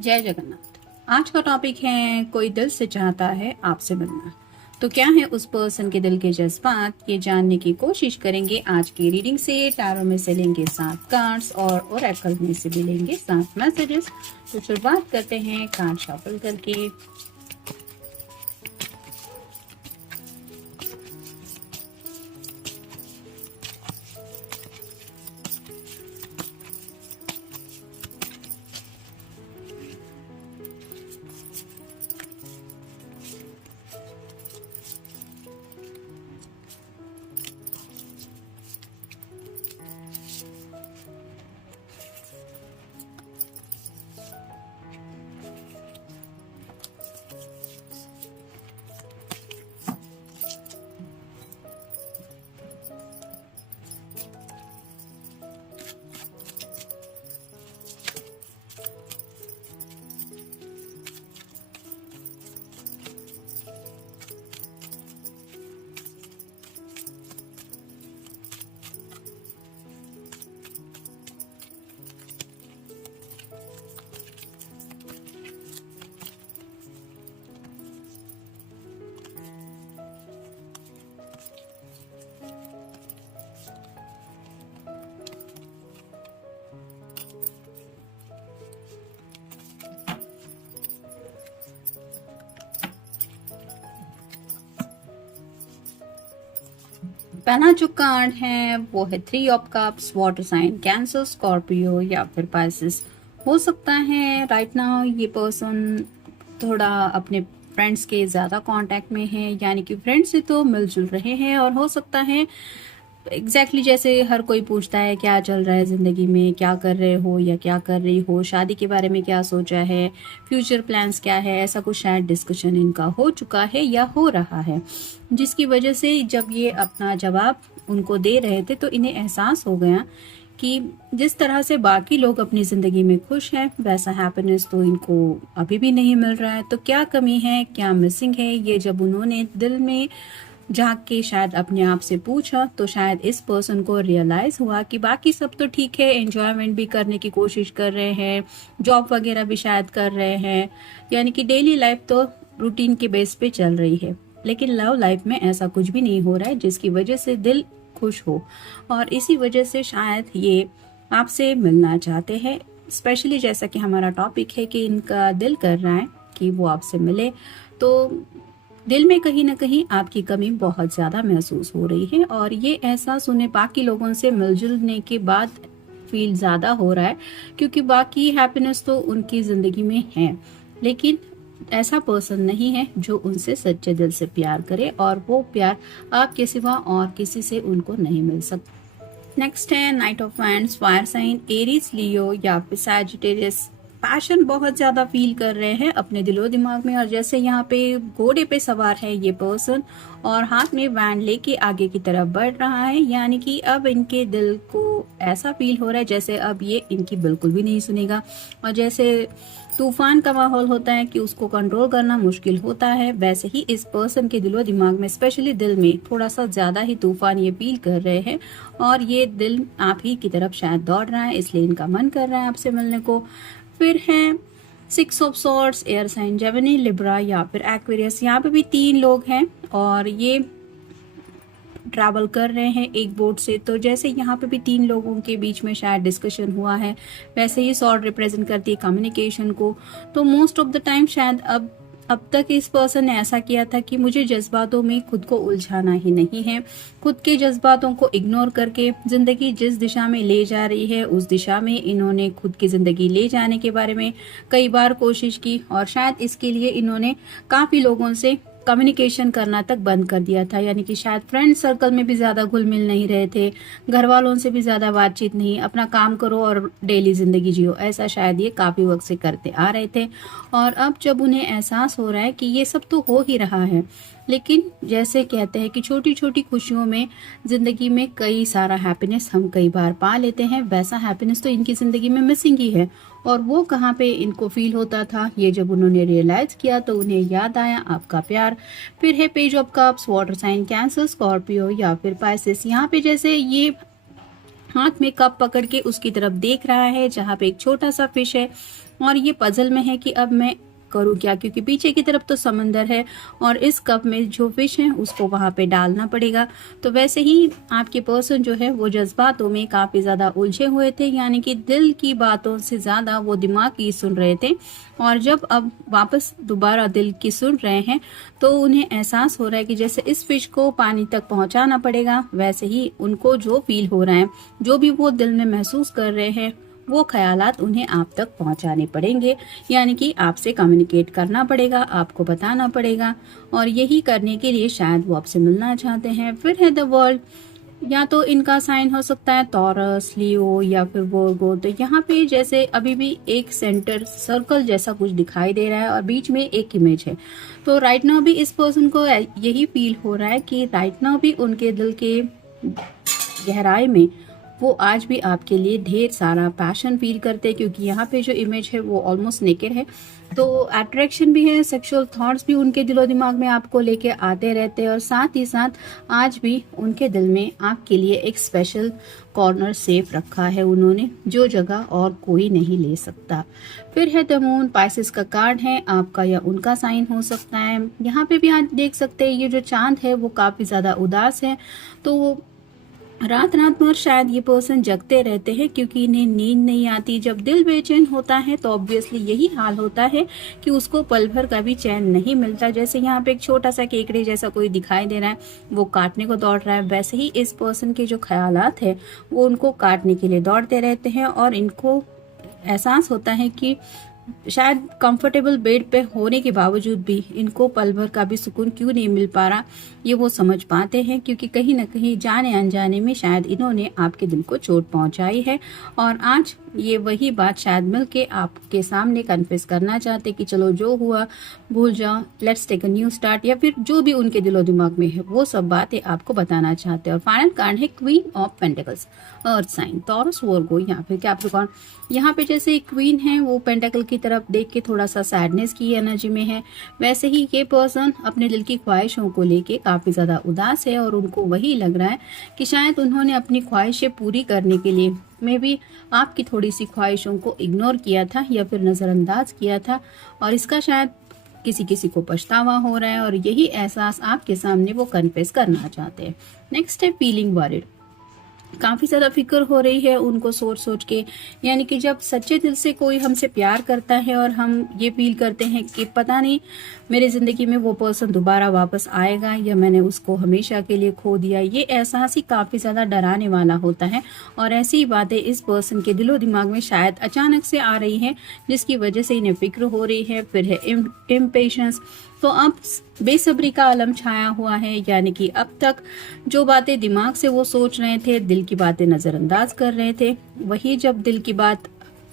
जय जगन्नाथ। आज का टॉपिक है कोई दिल से चाहता है आपसे मिलना। तो क्या है उस पर्सन के दिल के जज्बात, ये जानने की कोशिश करेंगे आज की रीडिंग से। टैरो में से लेंगे 7 कार्ड्स और ओरेकल में से भी लेंगे 7 मैसेजेस। तो शुरुआत करते हैं कार्ड शफल करके। पहला जो कार्ड है वो है 3 of cups. Water sign Cancer, Scorpio या फिर पाइसेस हो सकता है। राइट नाउ ये पर्सन थोड़ा अपने फ्रेंड्स के ज्यादा कांटेक्ट में है, यानी कि फ्रेंड्स से तो मिलजुल रहे हैं। और हो सकता है एग्जैक्टली जैसे हर कोई पूछता है क्या चल रहा है जिंदगी में, क्या कर रहे हो या क्या कर रही हो, शादी के बारे में क्या सोचा है, फ्यूचर प्लान्स क्या है, ऐसा कुछ शायद डिस्कशन इनका हो चुका है या हो रहा है। जिसकी वजह से जब ये अपना जवाब उनको दे रहे थे तो इन्हें एहसास हो गया कि जिस तरह से बाकी लोग अपनी जिंदगी में खुश हैं वैसा हैप्पीनेस तो इनको अभी भी नहीं मिल रहा है। तो क्या कमी है, क्या मिसिंग है, ये जब उन्होंने दिल में झांक के शायद अपने आप से पूछा तो शायद इस पर्सन को रियलाइज हुआ कि बाकी सब तो ठीक है, एंजॉयमेंट भी करने की कोशिश कर रहे हैं, जॉब वगैरह भी शायद कर रहे हैं, यानी कि डेली लाइफ तो रूटीन के बेस पे चल रही है। लेकिन लव लाइफ में ऐसा कुछ भी नहीं हो रहा है जिसकी वजह से दिल खुश हो। और इसी वजह से शायद ये आपसे मिलना चाहते हैं। स्पेशली जैसा कि हमारा टॉपिक है कि इनका दिल कर रहा है कि वो आपसे मिले, तो दिल में कहीं ना कहीं आपकी कमी बहुत ज्यादा महसूस हो रही है। और ये एहसास उन्हें बाकी लोगों से मिलजुलने के बाद फील ज्यादा हो रहा है, क्योंकि बाकी हैप्पीनेस तो उनकी जिंदगी में है, लेकिन ऐसा पर्सन नहीं है जो उनसे सच्चे दिल से प्यार करे, और वो प्यार आपके सिवा और किसी से उनको नहीं मिल सकता। नेक्स्ट है knight of wands, fire sign Aries, Leo या फिर सैजिटेरियस। पैशन बहुत ज्यादा फील कर रहे हैं अपने दिलो दिमाग में, और जैसे यहाँ पे घोड़े पे सवार है ये पर्सन और हाथ में वैंड लेके आगे की तरफ बढ़ रहा है, यानी कि अब इनके दिल को ऐसा फील हो रहा है जैसे अब ये इनकी बिल्कुल भी नहीं सुनेगा। और जैसे तूफान का माहौल होता है कि उसको कंट्रोल करना मुश्किल होता है, वैसे ही इस पर्सन के दिलो दिमाग में स्पेशली दिल में थोड़ा सा ज्यादा ही तूफान ये फील कर रहे हैं। और ये दिल आप ही की तरफ शायद दौड़ रहा है, इसलिए इनका मन कर रहा है आपसे मिलने को। फिर है 6 of swords, air sign Gemini, Libra या फिर एक्वेरियस। यहाँ पे भी 3 लोग हैं और ये ट्रैवल कर रहे हैं एक बोट से। तो जैसे यहाँ पे भी 3 लोगों के बीच में शायद डिस्कशन हुआ है, वैसे ही सॉर्ड रिप्रेजेंट करती है कम्युनिकेशन को। तो मोस्ट ऑफ द टाइम शायद अब तक इस पर्सन ने ऐसा किया था कि मुझे जज्बातों में खुद को उलझाना ही नहीं है, खुद के जज्बातों को इग्नोर करके जिंदगी जिस दिशा में ले जा रही है उस दिशा में इन्होंने खुद की जिंदगी ले जाने के बारे में कई बार कोशिश की। और शायद इसके लिए इन्होंने काफी लोगों से कम्युनिकेशन करना तक बंद कर दिया था, यानी कि शायद फ्रेंड सर्कल में भी ज्यादा घुल मिल नहीं रहे थे, घर वालों से भी ज्यादा बातचीत नहीं, अपना काम करो और डेली जिंदगी जियो, ऐसा शायद ये काफी वक्त से करते आ रहे थे। और अब जब उन्हें एहसास हो रहा है कि ये सब तो हो ही रहा है, लेकिन जैसे कहते हैं कि छोटी छोटी खुशियों में जिंदगी में कई सारा हैप्पीनेस हम कई बार पा लेते हैं, वैसा हैप्पीनेस तो इनकी जिंदगी में मिसिंग ही है। और वो कहाँ पे इनको फील होता था, ये जब उन्होंने रियलाइज किया तो उन्हें याद आया आपका प्यार। फिर है page of cups, water sign Cancer, Scorpio या फिर पाइसेस। यहाँ पे जैसे ये हाथ में कप पकड़ के उसकी तरफ देख रहा है जहाँ पे एक छोटा सा फिश है, और ये पजल में है कि अब मैं करूँ क्या, क्योंकि पीछे की तरफ तो समंदर है और इस कप में जो फिश है उसको वहां पे डालना पड़ेगा। तो वैसे ही आपके पर्सन जो है वो जज्बातों में काफी ज्यादा उलझे हुए थे, यानी कि दिल की बातों से ज्यादा वो दिमाग की सुन रहे थे। और जब अब वापस दोबारा दिल की सुन रहे हैं तो उन्हें एहसास हो रहा है कि जैसे इस फिश को पानी तक पहुंचाना पड़ेगा, वैसे ही उनको जो फील हो रहा है, जो भी वो दिल में महसूस कर रहे हैं, वो ख्यालात उन्हें आप तक पहुंचाने पड़ेंगे, यानी कि आपसे कम्युनिकेट करना पड़ेगा, आपको बताना पड़ेगा। और यही करने के लिए शायद वो आपसे मिलना चाहते हैं। फिर है द वर्ल्ड, या तो इनका साइन हो सकता है टॉरस, लियो या फिर वर्गो। तो यहाँ पे जैसे अभी भी एक सेंटर सर्कल जैसा कुछ दिखाई दे रहा है और बीच में एक इमेज है। तो राइट नाउ भी इस पर्सन को यही फील हो रहा है कि राइट नाउ भी उनके दिल के गहराई में वो आज भी आपके लिए ढेर सारा पैशन फील करते हैं, क्योंकि यहाँ पे जो इमेज है वो ऑलमोस्ट नेकेड है। तो अट्रैक्शन भी है, सेक्सुअल थॉट्स भी उनके दिलो दिमाग में आपको लेके आते रहते हैं, और साथ ही साथ आज भी उनके दिल में आपके लिए एक स्पेशल कॉर्नर सेफ रखा है उन्होंने, जो जगह और कोई नहीं ले सकता। फिर है द मून, पाइसेस का कार्ड है, आपका या उनका साइन हो सकता है। यहाँ पे भी आप देख सकते हैं ये जो चांद है वो काफी ज्यादा उदास है। तो रात रात भर शायद ये पर्सन जगते रहते हैं क्योंकि इन्हें नींद नहीं आती। जब दिल बेचैन होता है तो ऑब्वियसली यही हाल होता है कि उसको पल भर का भी चैन नहीं मिलता। जैसे यहाँ पे एक छोटा सा केकड़े जैसा कोई दिखाई दे रहा है, वो काटने को दौड़ रहा है, वैसे ही इस पर्सन के जो ख्यालात है वो उनको काटने के लिए दौड़ते रहते हैं। और इनको एहसास होता है कि शायद कंफर्टेबल बेड पे होने के बावजूद भी इनको पल भर का भी सुकून क्यों नहीं मिल पा रहा, ये वो समझ पाते हैं, क्योंकि कहीं ना कहीं जाने अनजाने में शायद इन्होंने आपके दिल को चोट पहुंचाई है। और आज ये वही बात शायद मिलके आपके सामने कन्फेस करना चाहते कि चलो जो हुआ भूल जाओ, let's take a new start, या फिर जो भी उनके दिलो दिमाग में है वो सब बातें आपको बताना चाहते हैं। और फाइनल कार्ड है queen of pentacles, earth sign, Taurus, Virgo या फिर कैप्रिकॉर्न। यहाँ पे जैसे क्वीन है वो पेंटिकल की तरफ देख के थोड़ा सा सैडनेस की एनर्जी में है, वैसे ही ये पर्सन अपने दिल की ख्वाहिशों को लेके काफी ज्यादा उदास है। और उनको वही लग रहा है कि शायद उन्होंने अपनी ख्वाहिशें पूरी करने के लिए मे भी आपकी थोड़ी सी ख्वाहिशों को इग्नोर किया था या फिर नजरअंदाज किया था, और इसका शायद किसी किसी को पछतावा हो रहा है, और यही एहसास आपके सामने वो कन्फेस करना चाहते हैं। नेक्स्ट है फीलिंग वरीड, काफी ज्यादा फिक्र हो रही है उनको सोच सोच के, यानी कि जब सच्चे दिल से कोई हमसे प्यार करता है और हम ये फील करते हैं कि पता नहीं मेरी जिंदगी में वो पर्सन दोबारा वापस आएगा या मैंने उसको हमेशा के लिए खो दिया, ये एहसास ही काफी ज्यादा डराने वाला होता है। और ऐसी ही बातें इस पर्सन के दिलो दिमाग में शायद अचानक से आ रही है, जिसकी वजह से इन्हें फिक्र हो रही है। फिर है इम्पेशंस, तो अब बेसब्री का आलम छाया हुआ है, यानी कि अब तक जो बातें दिमाग से वो सोच रहे थे, दिल की बातें नजरअंदाज कर रहे थे, वही जब दिल की बात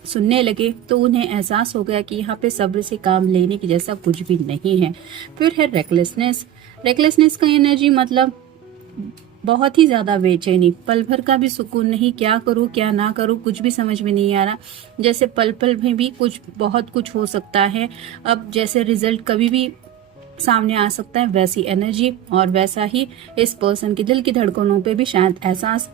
सुनने लगे तो उन्हें एहसास हो गया कि यहाँ पे सब्र से काम लेने की जैसा कुछ भी नहीं है। फिर है रेकलेसनेस, रेकलेसनेस का एनर्जी मतलब बहुत ही ज्यादा बेचैनी, पल भर का भी सुकून नहीं, क्या करूं क्या ना करूं कुछ भी समझ में नहीं आ रहा। जैसे पल पल में भी कुछ बहुत कुछ हो सकता है, अब जैसे रिजल्ट कभी भी सामने आ सकता है, वैसी एनर्जी। और वैसा ही इस पर्सन के दिल की धड़कनों पे भी शायद एहसास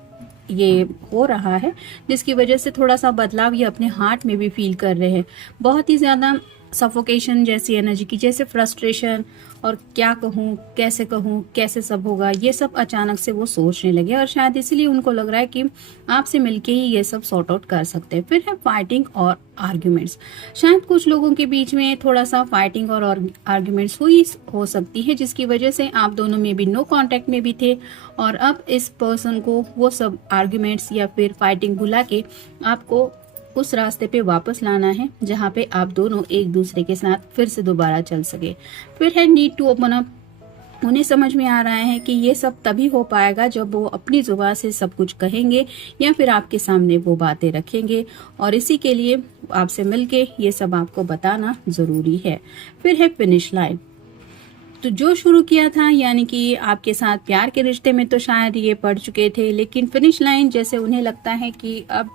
ये हो रहा है, जिसकी वजह से थोड़ा सा बदलाव ये अपने हार्ट में भी फील कर रहे हैं। बहुत ही ज्यादा सफोकेशन जैसी एनर्जी की, जैसे फ्रस्ट्रेशन और क्या कहूँ कैसे सब होगा, ये सब अचानक से वो सोचने लगे, और शायद इसीलिए उनको लग रहा है कि आपसे मिलके ही ये सब सॉर्ट आउट कर सकते हैं। फिर है फाइटिंग और आर्ग्यूमेंट्स, शायद कुछ लोगों के बीच में थोड़ा सा फाइटिंग और आर्ग्यूमेंट्स हुई हो सकती है, जिसकी वजह से आप दोनों में भी नो कांटेक्ट में भी थे, और अब इस पर्सन को वो सब आर्ग्यूमेंट्स या फिर फाइटिंग भुला के आपको उस रास्ते पे वापस लाना है जहाँ पे आप दोनों एक दूसरे के साथ फिर से दोबारा चल सके। फिर है नीड टू ओपन अप, उन्हें समझ में आ रहा है कि ये सब तभी हो पाएगा जब वो अपनी जुबान से सब कुछ कहेंगे या फिर आपके सामने वो बातें रखेंगे, और इसी के लिए आपसे मिलके ये सब आपको बताना जरूरी है। फिर है फिनिश लाइन, तो जो शुरू किया था यानी कि आपके साथ प्यार के रिश्ते में तो शायद ये पढ़ चुके थे, लेकिन फिनिश लाइन जैसे उन्हें लगता है कि अब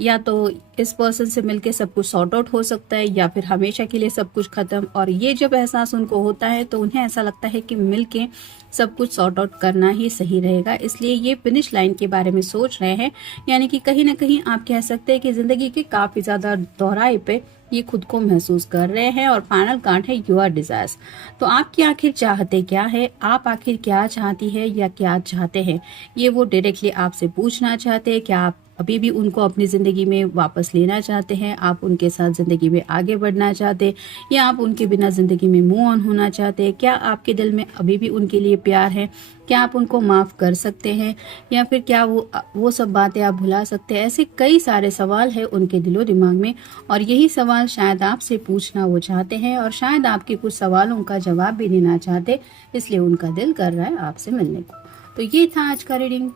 या तो इस पर्सन से मिलके सब कुछ सॉर्ट आउट हो सकता है या फिर हमेशा के लिए सब कुछ खत्म। और ये जब एहसास उनको होता है तो उन्हें ऐसा लगता है कि मिलके सब कुछ सॉर्ट आउट करना ही सही रहेगा, इसलिए ये फिनिश लाइन के बारे में सोच रहे हैं। यानी कि कहीं ना कहीं आप कह सकते हैं कि जिंदगी के काफी ज्यादा दोहराए पे ये खुद को महसूस कर रहे हैं। और फाइनल कार्ड है योर डिजायर्स। तो आपकी आखिर चाहते क्या है, आप आखिर क्या चाहती है या क्या चाहते हैं, ये वो डायरेक्टली आपसे पूछना चाहते हैं। क्या आप अभी भी उनको अपनी ज़िंदगी में वापस लेना चाहते हैं, आप उनके साथ ज़िंदगी में आगे बढ़ना चाहते हैं, या आप उनके बिना ज़िंदगी में मूव ऑन होना चाहते हैं। क्या आपके दिल में अभी भी उनके लिए प्यार है, क्या आप उनको माफ़ कर सकते हैं, या फिर क्या वो सब बातें आप भुला सकते हैं। ऐसे कई सारे सवाल है उनके दिलो दिमाग में, और यही सवाल शायद आपसे पूछना वो चाहते हैं, और शायद आपके कुछ सवालों का जवाब भी देना चाहते, इसलिए उनका दिल कर रहा है आपसे मिलने को। तो ये था आज का रीडिंग।